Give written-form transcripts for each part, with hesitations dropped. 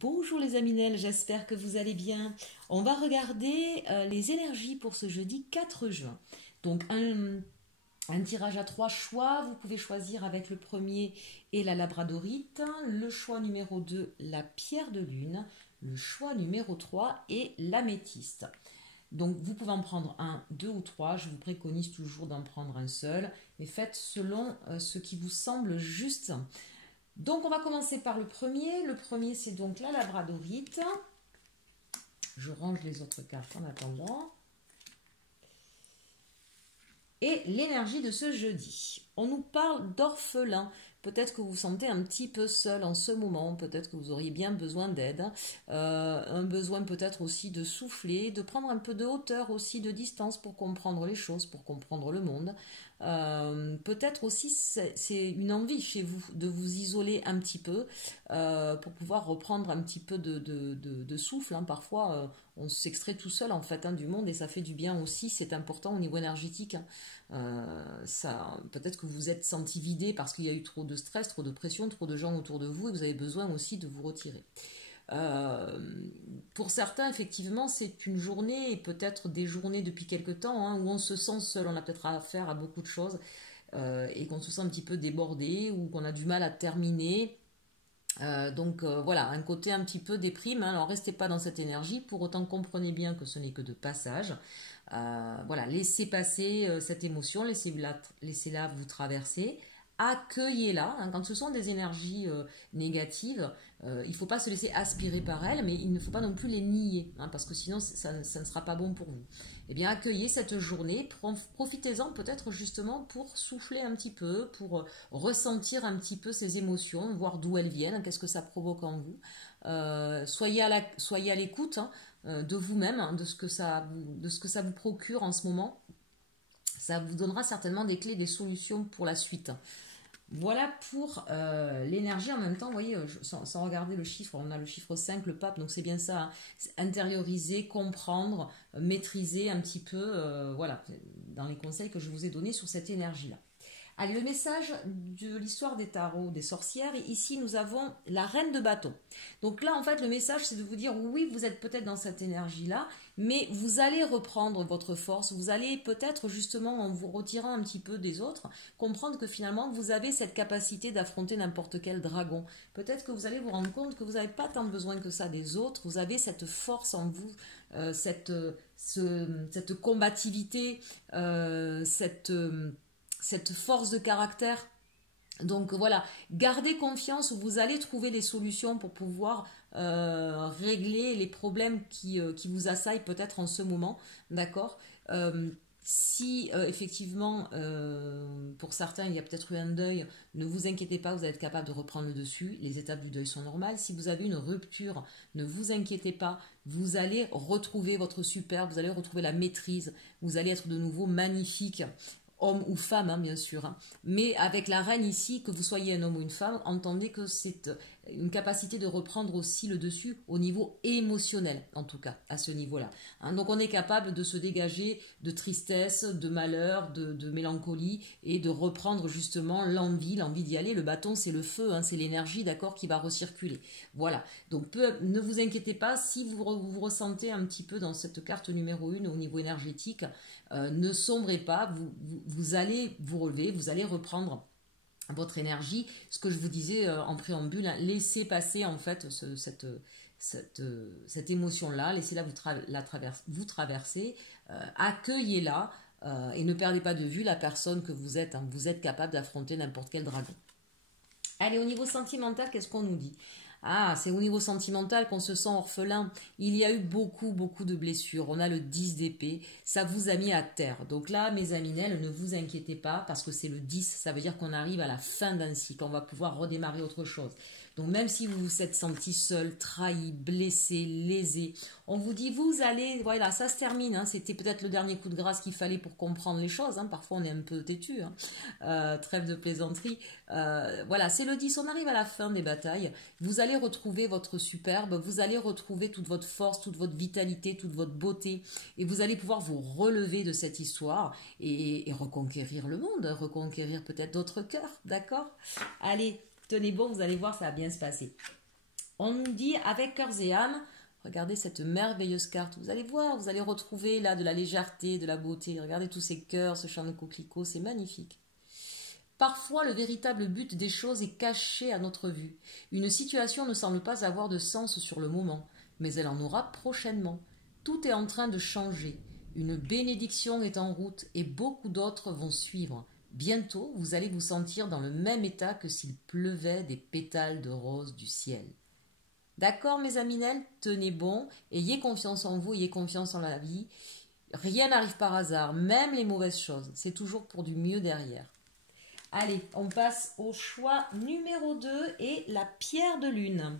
Bonjour les Aminelles, j'espère que vous allez bien. On va regarder les énergies pour ce jeudi 4 juin. Donc un tirage à 3 choix, vous pouvez choisir avec le premier et la labradorite, le choix numéro 2, la pierre de lune, le choix numéro 3 et l'améthyste. Donc vous pouvez en prendre un, deux ou trois, je vous préconise toujours d'en prendre un seul, mais faites selon ce qui vous semble juste. Donc on va commencer par le premier. Le premier c'est donc la labradorite. Je range les autres cartes en attendant. Et l'énergie de ce jeudi. On nous parle d'orphelin. Peut-être que vous vous sentez un petit peu seul en ce moment, peut-être que vous auriez bien besoin d'aide, un besoin peut-être aussi de souffler, de prendre un peu de hauteur aussi, de distance pour comprendre les choses, pour comprendre le monde. Peut-être aussi c'est une envie chez vous de vous isoler un petit peu pour pouvoir reprendre un petit peu de souffle. Parfois on s'extrait tout seul en fait du monde et ça fait du bien aussi, c'est important au niveau énergétique. Peut-être que vous vous êtes senti vidé parce qu'il y a eu trop de stress, trop de pression, trop de gens autour de vous et vous avez besoin aussi de vous retirer. Pour certains, effectivement, c'est une journée et peut-être des journées depuis quelque temps où on se sent seul, on a peut-être affaire à beaucoup de choses et qu'on se sent un petit peu débordé ou qu'on a du mal à terminer. Voilà, un côté un petit peu déprime, alors restez pas dans cette énergie, pour autant comprenez bien que ce n'est que de passage. Voilà, laissez passer cette émotion, laissez-la vous traverser, accueillez-la. Quand ce sont des énergies négatives, il ne faut pas se laisser aspirer par elles, mais il ne faut pas non plus les nier, parce que sinon ça ne sera pas bon pour vous. Eh bien, accueillez cette journée, profitez-en peut-être justement pour souffler un petit peu, pour ressentir un petit peu ces émotions, voir d'où elles viennent, qu'est-ce que ça provoque en vous. Soyez à l'écoute de vous-même, de ce que ça vous procure en ce moment. Ça vous donnera certainement des clés, des solutions pour la suite. Voilà pour l'énergie. En même temps, vous voyez, sans regarder le chiffre, on a le chiffre 5, le pape, donc c'est bien ça, intérioriser, comprendre, maîtriser un petit peu, voilà, dans les conseils que je vous ai donnés sur cette énergie-là. Allez, le message de l'histoire des tarots, des sorcières, ici nous avons la reine de bâton. Donc là, en fait, le message, c'est de vous dire, oui, vous êtes peut-être dans cette énergie-là, mais vous allez reprendre votre force, vous allez peut-être justement, en vous retirant un petit peu des autres, comprendre que finalement, vous avez cette capacité d'affronter n'importe quel dragon. Peut-être que vous allez vous rendre compte que vous n'avez pas tant besoin que ça des autres, vous avez cette force en vous, cette combativité, cette force de caractère. Donc voilà, gardez confiance, vous allez trouver des solutions pour pouvoir régler les problèmes qui vous assaillent peut-être en ce moment, d'accord. Si effectivement, pour certains, il y a peut-être eu un deuil, ne vous inquiétez pas, vous allez être capable de reprendre le dessus, les étapes du deuil sont normales. Si vous avez une rupture, ne vous inquiétez pas, vous allez retrouver votre super, vous allez retrouver la maîtrise, vous allez être de nouveau magnifique. Homme ou femme, bien sûr. Mais avec la reine ici, que vous soyez un homme ou une femme, entendez que c'est une capacité de reprendre aussi le dessus au niveau émotionnel, en tout cas, à ce niveau-là. Donc on est capable de se dégager de tristesse, de malheur, de mélancolie, et de reprendre justement l'envie d'y aller. Le bâton, c'est le feu, c'est l'énergie, d'accord, qui va recirculer. Voilà. Donc ne vous inquiétez pas, si vous ressentez un petit peu dans cette carte numéro 1 au niveau énergétique, ne sombrez pas, vous allez vous relever, vous allez reprendre votre énergie. Ce que je vous disais en préambule, laissez passer en fait cette émotion-là, laissez-la vous traverser, accueillez-la et ne perdez pas de vue la personne que vous êtes. Vous êtes capable d'affronter n'importe quel dragon. Allez, au niveau sentimental, qu'est-ce qu'on nous dit ? C'est au niveau sentimental qu'on se sent orphelin. Il y a eu beaucoup de blessures. On a le 10 d'épée. Ça vous a mis à terre. Donc là, mes aminelles, ne vous inquiétez pas parce que c'est le 10. Ça veut dire qu'on arrive à la fin d'un cycle. On va pouvoir redémarrer autre chose. Donc même si vous vous êtes senti seul, trahi, blessé, lésé, on vous dit vous allez, voilà, ça se termine. C'était peut-être le dernier coup de grâce qu'il fallait pour comprendre les choses. Parfois on est un peu têtu. Trêve de plaisanterie. Voilà, c'est le 10. On arrive à la fin des batailles. Vous allez retrouver votre superbe, vous allez retrouver toute votre force, toute votre vitalité, toute votre beauté, et vous allez pouvoir vous relever de cette histoire et reconquérir le monde, reconquérir peut-être d'autres cœurs, d'accord ? Allez, tenez bon, vous allez voir, ça va bien se passer. On nous dit avec cœurs et âme, regardez cette merveilleuse carte, vous allez voir, vous allez retrouver là de la légèreté, de la beauté. Regardez tous ces cœurs, ce champ de coquelicots, c'est magnifique. Parfois, le véritable but des choses est caché à notre vue. Une situation ne semble pas avoir de sens sur le moment, mais elle en aura prochainement. Tout est en train de changer. Une bénédiction est en route et beaucoup d'autres vont suivre. Bientôt, vous allez vous sentir dans le même état que s'il pleuvait des pétales de rose du ciel. D'accord, mes aminelles, tenez bon, ayez confiance en vous, ayez confiance en la vie. Rien n'arrive par hasard, même les mauvaises choses. C'est toujours pour du mieux derrière. Allez, on passe au choix numéro 2 et la pierre de lune.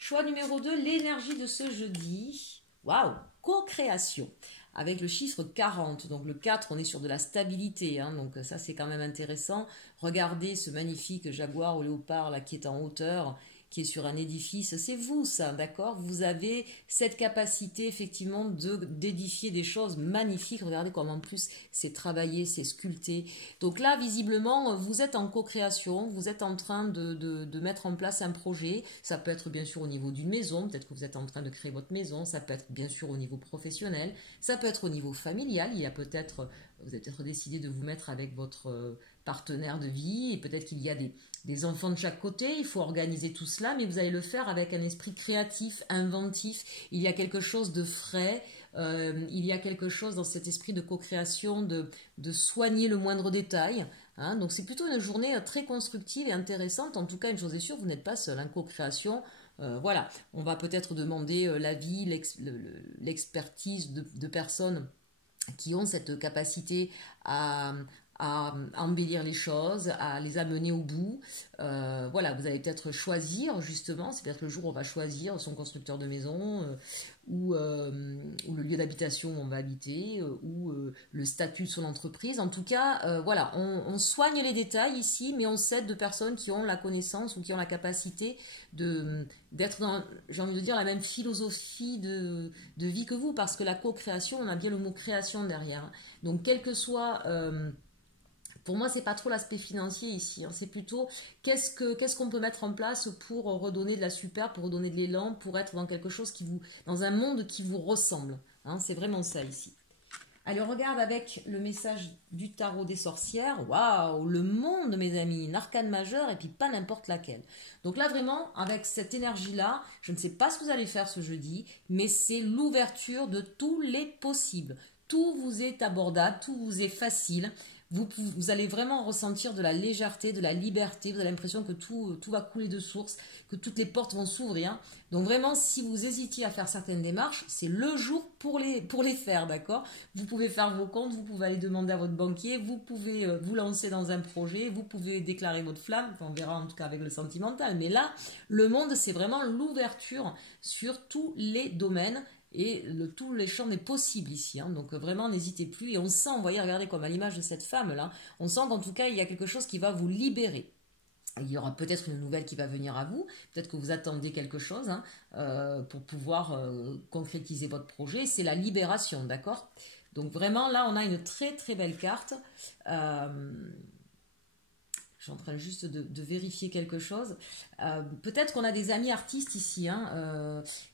Choix numéro 2, l'énergie de ce jeudi. Waouh, co-création. Avec le chiffre 40. Donc le 4, on est sur de la stabilité. Donc ça, c'est quand même intéressant. Regardez ce magnifique jaguar ou léopard là, qui est en hauteur, qui est sur un édifice, c'est vous ça, d'accord? Vous avez cette capacité effectivement d'édifier des choses magnifiques. Regardez comme en plus c'est travaillé, c'est sculpté. Donc là, visiblement, vous êtes en co-création, vous êtes en train de mettre en place un projet. Ça peut être bien sûr au niveau d'une maison, peut-être que vous êtes en train de créer votre maison, ça peut être bien sûr au niveau professionnel, ça peut être au niveau familial, vous avez peut-être décidé de vous mettre avec votre partenaire de vie, et peut-être qu'il y a des enfants de chaque côté, il faut organiser tout cela, mais vous allez le faire avec un esprit créatif, inventif, il y a quelque chose de frais, il y a quelque chose dans cet esprit de co-création, de soigner le moindre détail, donc c'est plutôt une journée très constructive et intéressante. En tout cas, une chose est sûre, vous n'êtes pas seul, co-création, voilà, on va peut-être demander l'avis, l'expertise de personnes qui ont cette capacité à embellir les choses, à les amener au bout. Voilà, vous allez peut-être choisir, justement, c'est peut-être le jour où on va choisir son constructeur de maison, ou le lieu d'habitation où on va habiter, ou le statut de son entreprise. En tout cas, voilà, on soigne les détails ici, mais on s'aide de personnes qui ont la connaissance ou qui ont la capacité d'être dans, j'ai envie de dire, la même philosophie de vie que vous, parce que la co-création, on a bien le mot création derrière. Donc, quel que soit... pour moi, c'est pas trop l'aspect financier ici. C'est plutôt qu'est-ce qu'on peut mettre en place pour redonner de la superbe, pour redonner de l'élan, pour être dans quelque chose dans un monde qui vous ressemble. C'est vraiment ça ici. Allez, on regarde avec le message du tarot des sorcières. Waouh, le monde, mes amis, une arcane majeure et puis pas n'importe laquelle. Donc là, vraiment, avec cette énergie-là, je ne sais pas ce que vous allez faire ce jeudi, mais c'est l'ouverture de tous les possibles. Tout vous est abordable, tout vous est facile. Vous allez vraiment ressentir de la légèreté, de la liberté. Vous avez l'impression que tout va couler de source, que toutes les portes vont s'ouvrir. Donc vraiment, si vous hésitiez à faire certaines démarches, c'est le jour pour les faire, d'accord? Vous pouvez faire vos comptes, vous pouvez aller demander à votre banquier, vous pouvez vous lancer dans un projet, vous pouvez déclarer votre flamme. Enfin, on verra en tout cas avec le sentimental. Mais là, le monde, c'est vraiment l'ouverture sur tous les domaines. Et tous les champs des possibles ici. Donc vraiment, n'hésitez plus. Et on sent, vous voyez, regardez comme à l'image de cette femme-là, on sent qu'en tout cas, il y a quelque chose qui va vous libérer. Il y aura peut-être une nouvelle qui va venir à vous. Peut-être que vous attendez quelque chose pour pouvoir concrétiser votre projet. C'est la libération, d'accord? Donc vraiment, là, on a une très très belle carte. Je suis en train juste de vérifier quelque chose. Peut-être qu'on a des amis artistes ici,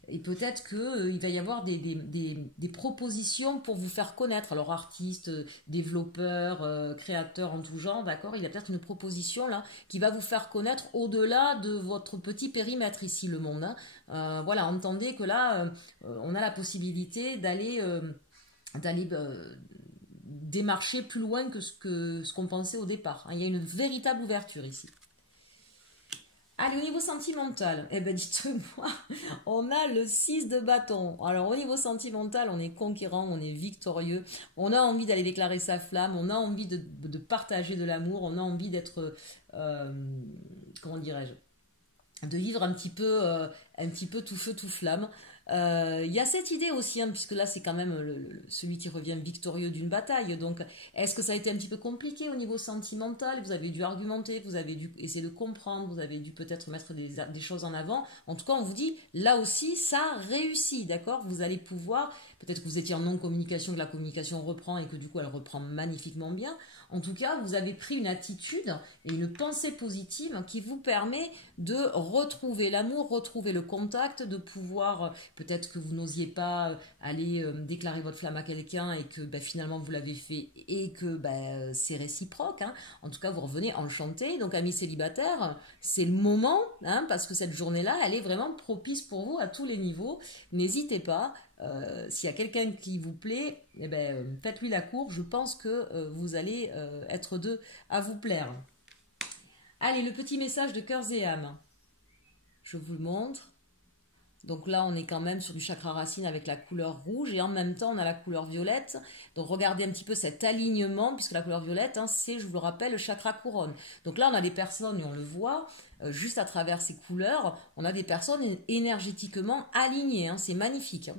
et peut-être qu'il va y avoir des propositions pour vous faire connaître. Alors artistes, développeurs, créateurs en tout genre, d'accord? Il y a peut-être une proposition là qui va vous faire connaître au-delà de votre petit périmètre ici, le monde. Voilà, entendez que là, on a la possibilité d'aller démarcher plus loin que ce qu'on pensait au départ. Il y a une véritable ouverture ici. Allez, au niveau sentimental, dites-moi, on a le 6 de bâton. Alors, au niveau sentimental, on est conquérant, on est victorieux, on a envie d'aller déclarer sa flamme, on a envie de partager de l'amour, on a envie d'être, comment dirais-je, de vivre un petit peu tout feu, tout flamme. Il y a cette idée aussi, hein, puisque là c'est quand même celui qui revient victorieux d'une bataille. Donc est-ce que ça a été un petit peu compliqué au niveau sentimental? Vous avez dû argumenter, vous avez dû essayer de comprendre, vous avez dû peut-être mettre des choses en avant. En tout cas, on vous dit, là aussi, ça réussit, d'accord? Vous allez pouvoir, peut-être que vous étiez en non-communication, que la communication reprend et que du coup elle reprend magnifiquement bien. En tout cas, vous avez pris une attitude et une pensée positive qui vous permet de retrouver l'amour, retrouver le contact, de pouvoir, peut-être que vous n'osiez pas aller déclarer votre flamme à quelqu'un et que finalement vous l'avez fait et que c'est réciproque. Hein. En tout cas, vous revenez enchanté. Donc, amis célibataires, c'est le moment, hein, parce que cette journée-là, elle est vraiment propice pour vous à tous les niveaux. N'hésitez pas. S'il y a quelqu'un qui vous plaît, faites-lui la cour. Je pense que vous allez être deux à vous plaire. Allez, le petit message de cœurs et âmes. Je vous le montre. Donc là, on est quand même sur du chakra racine avec la couleur rouge et en même temps, on a la couleur violette. Donc regardez un petit peu cet alignement, puisque la couleur violette, hein, c'est, je vous le rappelle, le chakra couronne. Donc là, on a des personnes, et on le voit, juste à travers ces couleurs, on a des personnes énergétiquement alignées. Hein, c'est magnifique. Hein.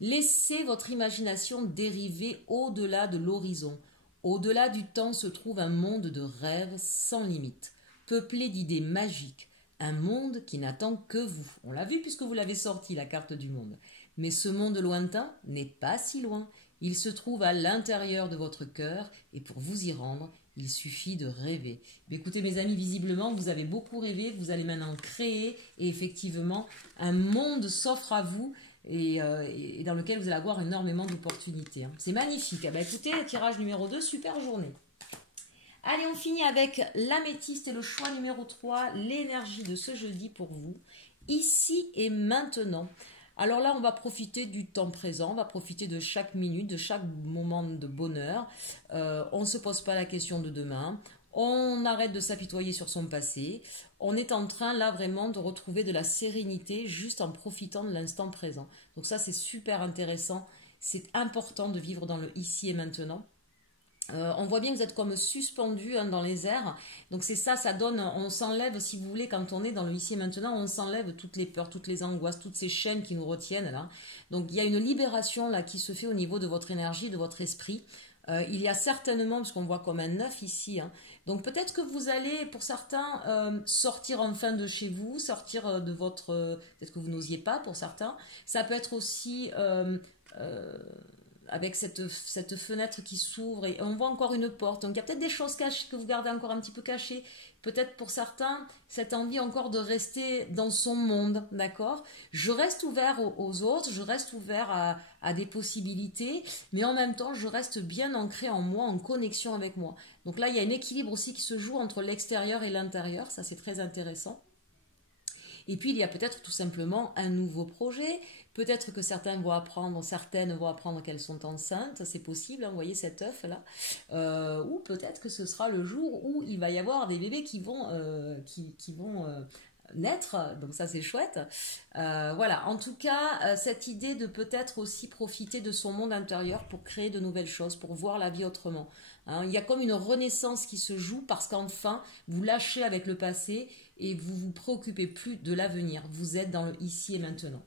Laissez votre imagination dériver au-delà de l'horizon. Au-delà du temps se trouve un monde de rêves sans limite, peuplé d'idées magiques, un monde qui n'attend que vous. On l'a vu puisque vous l'avez sorti, la carte du monde. Mais ce monde lointain n'est pas si loin. Il se trouve à l'intérieur de votre cœur et pour vous y rendre, il suffit de rêver. Mais écoutez mes amis, visiblement, vous avez beaucoup rêvé, vous allez maintenant créer et effectivement, un monde s'offre à vous et dans lequel vous allez avoir énormément d'opportunités. Hein. C'est magnifique. Eh bien, écoutez, tirage numéro 2, super journée. Allez, on finit avec l'améthyste et le choix numéro 3, l'énergie de ce jeudi pour vous, ici et maintenant. Alors là, on va profiter du temps présent, on va profiter de chaque minute, de chaque moment de bonheur. On ne se pose pas la question de demain. On arrête de s'apitoyer sur son passé. On est en train là vraiment de retrouver de la sérénité juste en profitant de l'instant présent. Donc ça c'est super intéressant. C'est important de vivre dans le ici et maintenant. On voit bien que vous êtes comme suspendu hein, dans les airs. Donc c'est ça, ça donne, on s'enlève si vous voulez quand on est dans le ici et maintenant, on s'enlève toutes les peurs, toutes les angoisses, toutes ces chaînes qui nous retiennent là. Donc il y a une libération là qui se fait au niveau de votre énergie, de votre esprit. Il y a certainement, parce qu'on voit comme un 9 ici, hein, donc peut-être que vous allez, pour certains, sortir enfin de chez vous, sortir de votre... peut-être que vous n'osiez pas pour certains. Ça peut être aussi avec cette fenêtre qui s'ouvre et on voit encore une porte. Donc il y a peut-être des choses cachées que vous gardez encore un petit peu cachées. Peut-être pour certains, cette envie encore de rester dans son monde, d'accord? Je reste ouvert aux autres, je reste ouvert à des possibilités, mais en même temps, je reste bien ancré en moi, en connexion avec moi. Donc là, il y a un équilibre aussi qui se joue entre l'extérieur et l'intérieur, ça c'est très intéressant. Et puis, il y a peut-être tout simplement un nouveau projet. Peut-être que certaines vont apprendre qu'elles sont enceintes, c'est possible, hein, vous voyez cet œuf-là. Ou peut-être que ce sera le jour où il va y avoir des bébés qui vont naître, donc ça c'est chouette. Voilà, en tout cas, cette idée de peut-être aussi profiter de son monde intérieur pour créer de nouvelles choses, pour voir la vie autrement. Hein, il y a comme une renaissance qui se joue parce qu'enfin, vous lâchez avec le passé et vous vous préoccupez plus de l'avenir. Vous êtes dans le ici et maintenant.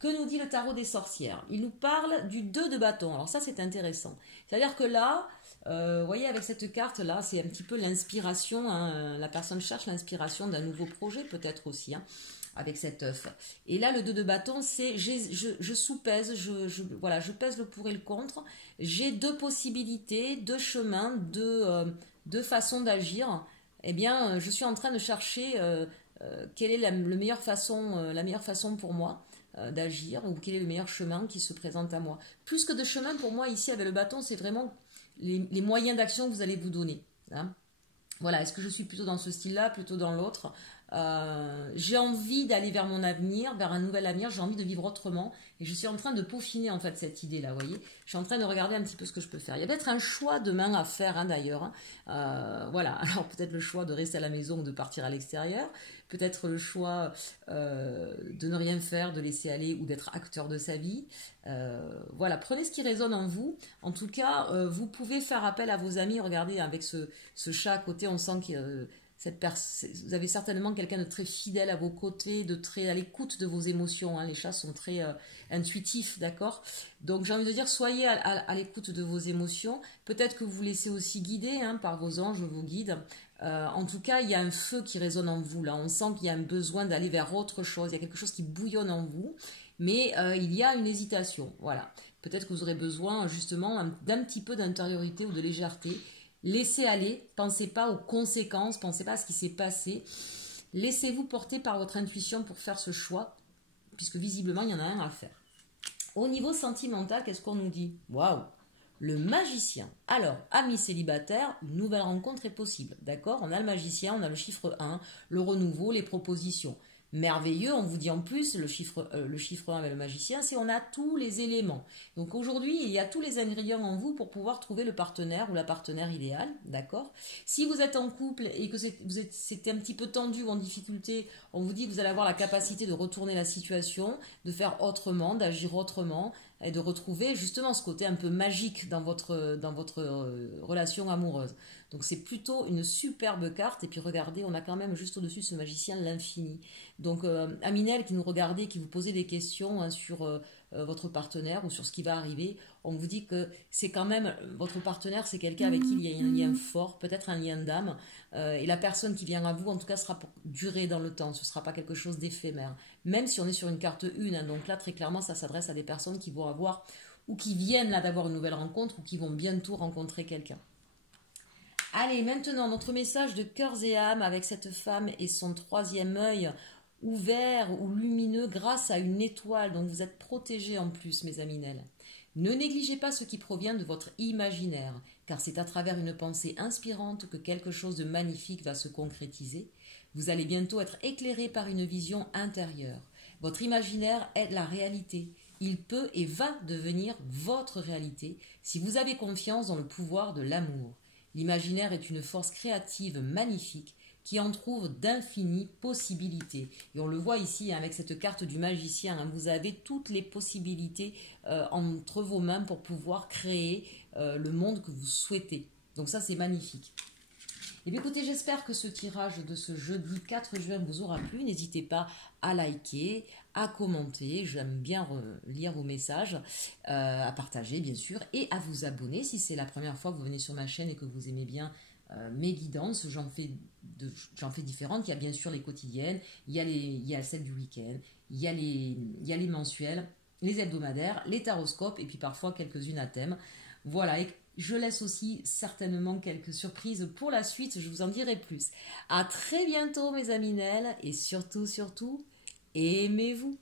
Que nous dit le tarot des sorcières? Il nous parle du 2 de bâton. Alors ça, c'est intéressant. C'est-à-dire que là, vous voyez, avec cette carte-là, c'est un petit peu l'inspiration. Hein, la personne cherche l'inspiration d'un nouveau projet, peut-être aussi, hein, avec cet œuf. Et là, le 2 de bâton, c'est je sous-pèse, voilà, je pèse le pour et le contre. J'ai deux possibilités, deux chemins, deux façons d'agir. Eh bien, je suis en train de chercher quelle est la meilleure façon pour moi d'agir ou quel est le meilleur chemin qui se présente à moi. Plus que de chemin, pour moi, ici, avec le bâton, c'est vraiment les moyens d'action que vous allez vous donner. Hein. Voilà, est-ce que je suis plutôt dans ce style-là, plutôt dans l'autre? J'ai envie d'aller vers mon avenir, vers un nouvel avenir, j'ai envie de vivre autrement et je suis en train de peaufiner en fait cette idée-là, vous voyez. Je suis en train de regarder un petit peu ce que je peux faire. Il y a peut-être un choix demain à faire hein, d'ailleurs. Hein. Voilà, alors peut-être le choix de rester à la maison ou de partir à l'extérieur, peut-être le choix de ne rien faire, de laisser aller ou d'être acteur de sa vie. Voilà, prenez ce qui résonne en vous. En tout cas, vous pouvez faire appel à vos amis. Regardez, avec ce chat à côté, on sent que Vous avez certainement quelqu'un de très fidèle à vos côtés, de très à l'écoute de vos émotions. Hein. Les chats sont très intuitifs, d'accord? Donc j'ai envie de dire, soyez à l'écoute de vos émotions. Peut-être que vous vous laissez aussi guider hein, par vos anges, vos guides. En tout cas, il y a un feu qui résonne en vous. Là, on sent qu'il y a un besoin d'aller vers autre chose. Il y a quelque chose qui bouillonne en vous, mais il y a une hésitation. Voilà. Peut-être que vous aurez besoin justement d'un petit peu d'intériorité ou de légèreté. Laissez aller, pensez pas aux conséquences, pensez pas à ce qui s'est passé. Laissez-vous porter par votre intuition pour faire ce choix, puisque visiblement il y en a un à faire. Au niveau sentimental, qu'est-ce qu'on nous dit? Waouh! Le magicien. Alors, amis célibataires, une nouvelle rencontre est possible. D'accord? On a le magicien, on a le chiffre 1, le renouveau, les propositions. Merveilleux, on vous dit en plus, le chiffre 1 avec le magicien, c'est on a tous les éléments. Donc aujourd'hui, il y a tous les ingrédients en vous pour pouvoir trouver le partenaire ou la partenaire idéale, d'accord? Si vous êtes en couple et que c'est un petit peu tendu ou en difficulté, on vous dit que vous allez avoir la capacité de retourner la situation, de faire autrement, d'agir autrement, et de retrouver justement ce côté un peu magique dans votre relation amoureuse. Donc c'est plutôt une superbe carte. Et puis regardez, on a quand même juste au-dessus de ce magicien l'infini. Donc Aminel qui nous regardait, qui vous posait des questions hein, sur votre partenaire ou sur ce qui va arriver, on vous dit que c'est quand même, votre partenaire c'est quelqu'un avec qui il y a un lien fort, peut-être un lien d'âme. Et la personne qui vient à vous, en tout cas, sera pour durer dans le temps. Ce ne sera pas quelque chose d'éphémère. Même si on est sur une carte 1. Hein, donc là, très clairement, ça s'adresse à des personnes qui vont avoir ou qui viennent là d'avoir une nouvelle rencontre ou qui vont bientôt rencontrer quelqu'un. Allez, maintenant, notre message de cœurs et âmes avec cette femme et son troisième œil ouvert ou lumineux grâce à une étoile. Donc vous êtes protégés en plus, mes aminelles. Ne négligez pas ce qui provient de votre imaginaire, car c'est à travers une pensée inspirante que quelque chose de magnifique va se concrétiser. Vous allez bientôt être éclairé par une vision intérieure. Votre imaginaire est la réalité. Il peut et va devenir votre réalité si vous avez confiance dans le pouvoir de l'amour. L'imaginaire est une force créative magnifique qui en trouve d'infinies possibilités. Et on le voit ici hein, avec cette carte du magicien, hein, vous avez toutes les possibilités entre vos mains pour pouvoir créer le monde que vous souhaitez. Donc ça c'est magnifique. Et bien écoutez, j'espère que ce tirage de ce jeudi 4 juin vous aura plu. N'hésitez pas à liker, à commenter, j'aime bien lire vos messages, à partager bien sûr, et à vous abonner si c'est la première fois que vous venez sur ma chaîne et que vous aimez bien mes guidances. J'en fais différentes. Il y a bien sûr les quotidiennes, il y a celles du week-end, il y a les mensuelles, les hebdomadaires, les taroscopes et puis parfois quelques-unes à thème. Voilà, et je laisse aussi certainement quelques surprises pour la suite, je vous en dirai plus. À très bientôt mes aminelles et surtout, aimez-vous.